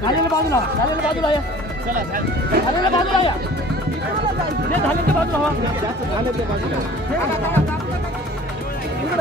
या बाजूला बाजूला या झालेलं बाजूला या ते झाले ते बाजूला. व्हा इकडं, इकडं.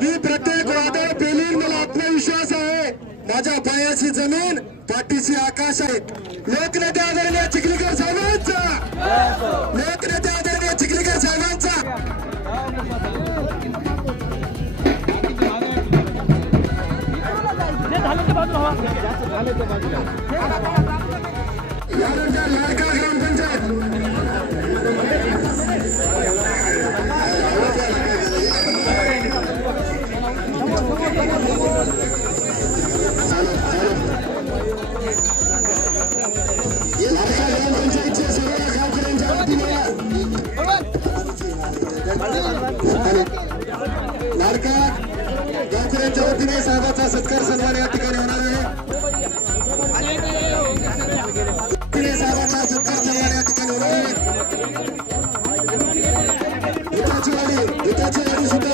मी प्रत्येक वादळ पेलीन मला आत्मविश्वास आहे. माझ्या पायाची जमीन पाठीची आकाश आहे. लोकनेते आदरणीय चिखलीकर साहेबांचा. लोकनेते आदरणीय चिखलीकर साहेबांचा. ते ते बाजूला यानंतर लाडका ग्रामपंचायत. वतीने साहेबाचा सत्कार सन्मान या ठिकाणी होणार आहे. साहेबांचा सत्कार सन्मान या ठिकाणी होणार आहे. वाडी वाडी सुद्धा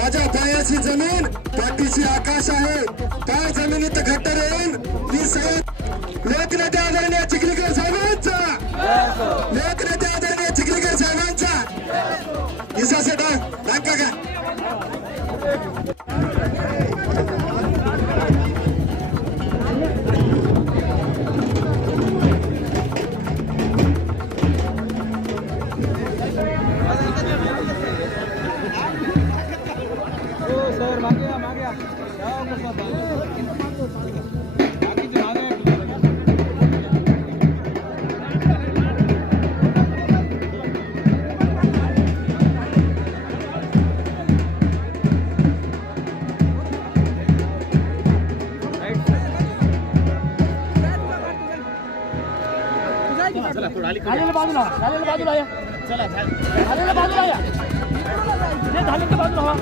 माझ्या पायाची जमीन पाठीची आकाश आहे. पाय जमिनीत घट्ट येऊन मी लोक लोकनेते आदरणीय चिखलीकर साहेबांचा. लोकनेते आदरणीय चिखलीकर साहेबांचा. इसा सेटा दाखवा का हो सर मागे या मागे या या, बस आता. बाकीचे मागे या. झालेलं बाजूला झालेलं बाजूला या झालेलं बाजूला या ते झाले ते बाजूला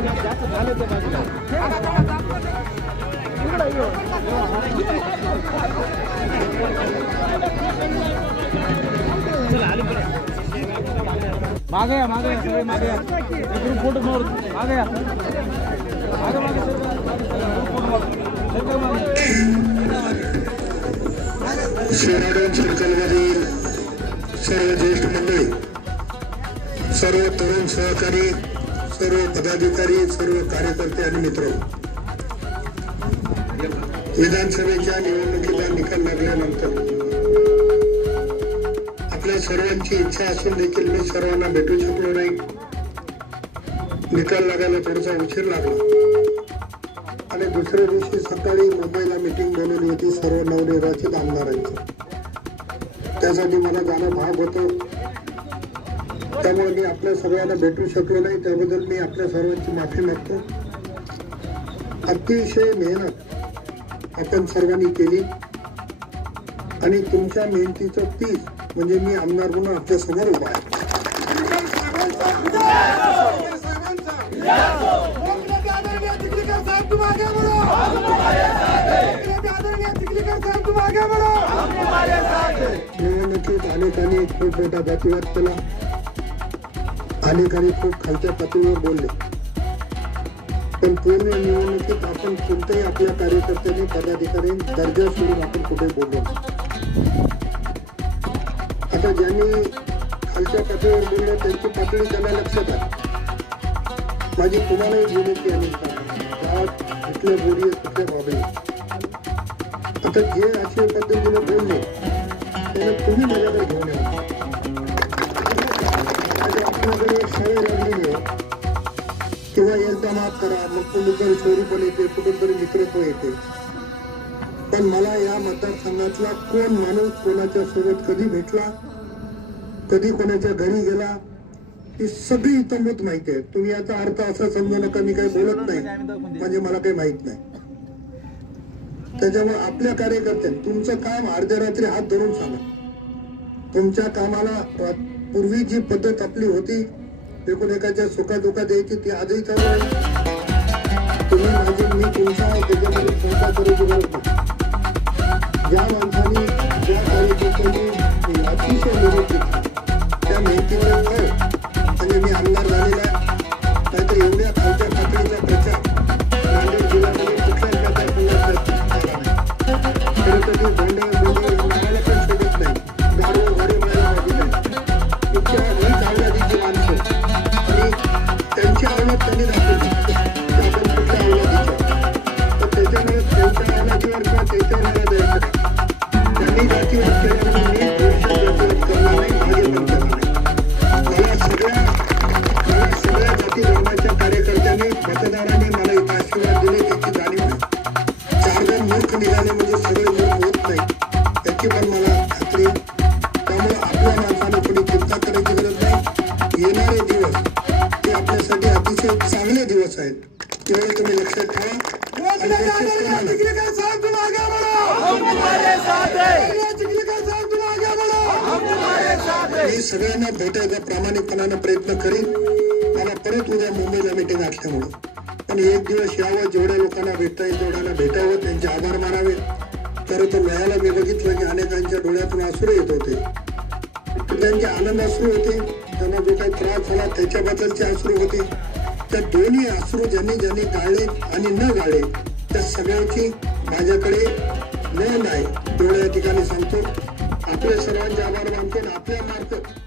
झालं इकडं, बाजू मागे या मागे या सगळे मागे या. ग्रुप फोटो समोर मागे या. मागे मागे. फोटो मागे. शिराडोन सर्कलमधील सर्व ज्येष्ठ मंडळी सर्व तरुण सहकारी सर्व पदाधिकारी सर्व कार्यकर्ते आणि मित्र. विधानसभेच्या निवडणुकीला निकाल लागल्यानंतर आपल्या सर्वांची इच्छा असून देखील मी सर्वांना भेटू शकलो नाही. निकाल लागायला थोडासा उशीर लागला. आणि दुसऱ्या दिवशी सकाळी मुंबईला मीटिंग बोलवली होती सर्व नवनिर्वाचित आमदारांची. त्यासाठी मला जाणं भाग होतं. त्यामुळे मी आपल्या सगळ्यांना भेटू शकलो नाही त्याबद्दल मी आपल्या सर्वांची माफी मागतो. अतिशय मेहनत आपण सर्वांनी केली. आणि तुमच्या मेहनतीचं पीस म्हणजे मी आमदार म्हणून आपल्यासमोर उभा आहे. निवडणुकीत अनेकांनी खूप मोठा जातीवाद केला. अनेकांनी खूप खालच्या पातळीवर बोलले. पण पूर्ण निवडणुकीत आपण कोणत्याही आपल्या कार्यकर्त्यांनी पदाधिकारी दर्जा सोडून आपण कुठे बोललो आता ज्यांनी खालच्या पातळीवर बोलले त्यांची पातळी त्यांना लक्षात आली. माझी तुम्हालाही विनंती आहे कुठल्या बोली कुठल्या बाबी आता जे असे पद्धतीने चोरी पण येते कुठून तरी मित्रत्व येते. पण मला या मतदारसंघातला कोण माणूस कोणाच्या सोबत कधी भेटला कधी कोणाच्या घरी गेला ही सगळी इतंभूत माहिती आहे. तुम्ही याचा अर्थ असा समजू नका मी काही बोलत नाही. म्हणजे मला काही माहीत नाही. त्याच्यामुळे आपल्या कार्यकर्त्यांनी तुमचं काम अर्ध्या रात्री हात धरून सांगा. तुमच्या कामाला पूर्वी जी पद्धत आपली होती एकूण एकाच्या सुखादुखात यायची ती आजही चालू आहे. तुम्ही माझे मी तुमच्या आहे त्याच्यामध्ये शंका ज्या माणसाने माणसाने करायची गरज नाही येणारे दिवस ते आपल्यासाठी अतिशय चांगले दिवस आहेत त्यावेळी तुम्ही लक्षात ठेवा मी सगळ्यांना भेटायचा प्रामाणिकपणाने प्रयत्न करीन मला परत उद्या मुंबईला मिटिंग असल्यामुळं पण एक दिवस यावं जेवढ्या लोकांना भेटता येईल तेवढ्यांना भेटावं. त्यांचे आभार मानावे तर तो लयाला मी बघितलं की अनेकांच्या डोळ्यातून अश्रू येत होते. त्यांचे आनंद अश्रू होते त्यांना जो काही त्रास झाला त्याच्याबद्दलचे अश्रू होते त्या दोन्ही अश्रू ज्यांनी ज्यांनी गाळले आणि न गाळले त्या सगळ्याची माझ्याकडे नोंद आहे. तेवढ्या या ठिकाणी सांगतो. आपल्या सर्वांचे आभार मानतो आणि आपल्या मार्फत